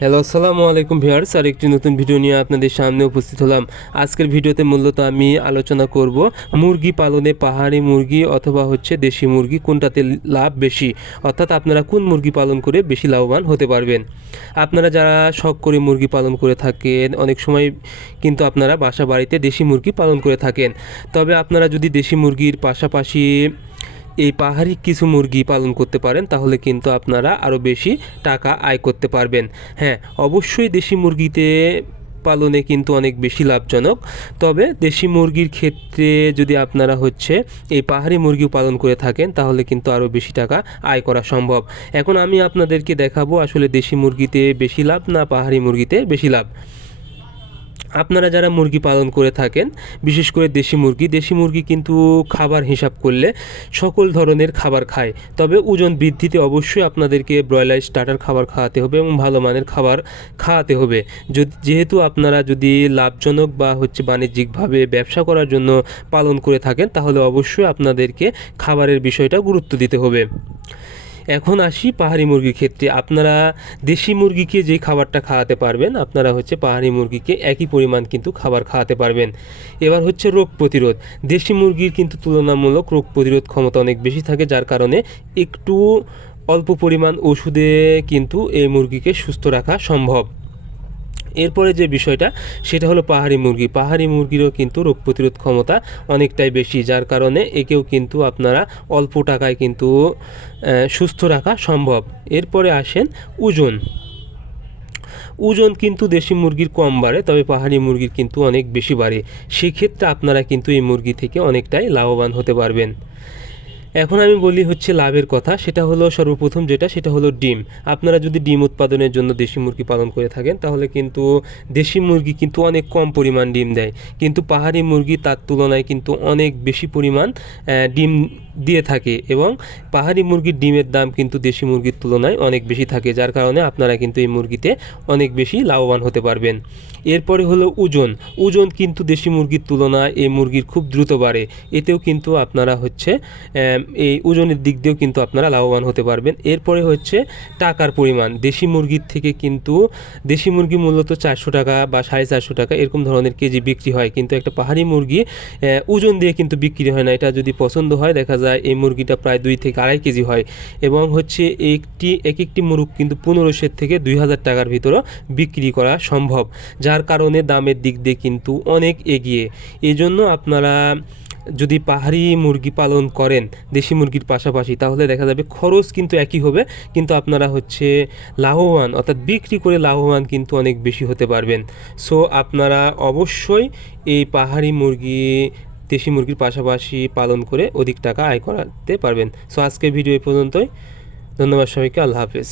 Hello, আসসালামু আলাইকুম viewers. আরেকটি নতুন ভিডিও নিয়ে আপনাদের সামনে উপস্থিত হলাম। আজকের ভিডিওতে মূলত আমি আলোচনা করব মুরগি পালনে পাহাড়ি মুরগি অথবা দেশি মুরগি কোনটাতে লাভ বেশি, অর্থাৎ আপনারা কোন মুরগি পালন করে বেশি লাভবান হতে পারবেন। আপনারা যারা শখ করে মুরগি পালন করে থাকেন, অনেক সময় কিন্তু আপনারা বাসা বাড়িতে দেশি মুরগি পালন করে থাকেন। তবে আপনারা যদি দেশি মুরগির পাশাপাশি এই পাহাড়ি কিছু মুরগি পালন করতে পারেন, তাহলে কিন্তু আপনারা আরও বেশি টাকা আয় করতে পারবেন। হ্যাঁ, অবশ্যই দেশি মুরগিতে পালনে কিন্তু অনেক বেশি লাভজনক। তবে দেশি মুরগির ক্ষেত্রে যদি আপনারা এই পাহাড়ি মুরগি পালন করে থাকেন, তাহলে কিন্তু আরও বেশি টাকা আয় করা সম্ভব। এখন আমি আপনাদেরকে দেখাবো আসলে দেশি মুরগিতে বেশি লাভ না পাহাড়ি মুরগিতে বেশি লাভ। আপনারা যারা মুরগি পালন করে থাকেন, বিশেষ করে দেশি মুরগি কিন্তু খাবার হিসাব করলে সকল ধরনের খাবার খায়। তবে ওজন বৃদ্ধিতে অবশ্যই আপনাদেরকে ব্রয়লার স্টার্টার খাবার খাওয়াতে হবে এবং ভালো মানের খাবার খাওয়াতে হবে। যেহেতু আপনারা যদি লাভজনক বা বাণিজ্যিকভাবে ব্যবসা করার জন্য পালন করে থাকেন, তাহলে অবশ্যই আপনাদেরকে খাবারের বিষয়টা গুরুত্ব দিতে হবে। এখন আসি পাহাড়ি মুরগির ক্ষেত্রে। আপনারা দেশি মুরগিকে যে খাবারটা খাওয়াতে পারবেন, আপনারা পাহাড়ি মুরগিকে একই পরিমাণ কিন্তু খাবার খাওয়াতে পারবেন। এবার রোগ প্রতিরোধ। দেশি মুরগির কিন্তু তুলনামূলক রোগ প্রতিরোধ ক্ষমতা অনেক বেশি থাকে, যার কারণে একটু অল্প পরিমাণ ওষুধে কিন্তু এই মুরগিকে সুস্থ রাখা সম্ভব। এরপরে যে বিষয়টা সেটা হলো পাহাড়ি মুরগিরও কিন্তু রোগ প্রতিরোধ ক্ষমতা অনেকটাই বেশি, যার কারণে একেও কিন্তু আপনারা অল্প টাকায় কিন্তু সুস্থ রাখা সম্ভব। এরপরে আসেন ওজন কিন্তু দেশি মুরগির কম বাড়ে, তবে পাহাড়ি মুরগির কিন্তু অনেক বেশি বাড়ে। সেক্ষেত্রে আপনারা কিন্তু এই মুরগি থেকে অনেকটাই লাভবান হতে পারবেন। এখন আমি বলি লাভের কথা। সেটা হলো সর্বপ্রথম সেটা হলো ডিম। আপনারা যদি ডিম উৎপাদনের জন্য দেশি মুরগি পালন করে থাকেন, তাহলে কিন্তু দেশি মুরগি কিন্তু অনেক কম পরিমাণ ডিম দেয়, কিন্তু পাহাড়ি মুরগি তার তুলনায় কিন্তু অনেক বেশি পরিমাণ ডিম দিয়ে থাকে এবং পাহাড়ি মুরগির ডিমের দাম কিন্তু দেশি মুরগির তুলনায় অনেক বেশি থাকে, যার কারণে আপনারা কিন্তু এই মুরগিতে অনেক বেশি লাভবান হতে পারবেন। এরপরে হলো ওজন কিন্তু দেশি মুরগির তুলনায় এই মুরগির খুব দ্রুত বাড়ে। এতেও কিন্তু আপনারা এই ওজনের দিক দিয়েও কিন্তু আপনারা লাভবান হতে পারবেন। এরপরে টাকার পরিমাণ। দেশি মুরগির থেকে কিন্তু দেশি মুরগি মূলত 400 টাকা বা 450 টাকা এরকম ধরনের কেজি বিক্রি হয়, কিন্তু একটা পাহাড়ি মুরগি ওজন দিয়ে কিন্তু বিক্রি হয় না। এটা যদি পছন্দ হয়, দেখা যায় এই মুরগিটা প্রায় 2 থেকে 2.5 কেজি হয় এবং একটি মুরগ কিন্তু 1500 থেকে 2000 টাকার ভিতরেও বিক্রি করা সম্ভব, যার কারণে দামের দিক দিয়ে কিন্তু অনেক এগিয়ে। এজন্য আপনারা যদি পাহাড়ি মুরগি পালন করেন দেশি মুরগির পাশাপাশি, তাহলে দেখা যাবে খরচ কিন্তু একই হবে, কিন্তু আপনারা লাভবান অর্থাৎ বিক্রি করে লাভবান কিন্তু অনেক বেশি হতে পারবেন। সো আপনারা অবশ্যই এই পাহাড়ি মুরগি দেশি মুরগির পাশাপাশি পালন করে অধিক টাকা আয় করাতে পারবেন। সো আজকের ভিডিও এই পর্যন্তই। ধন্যবাদ সবাইকে। আল্লাহ হাফেজ।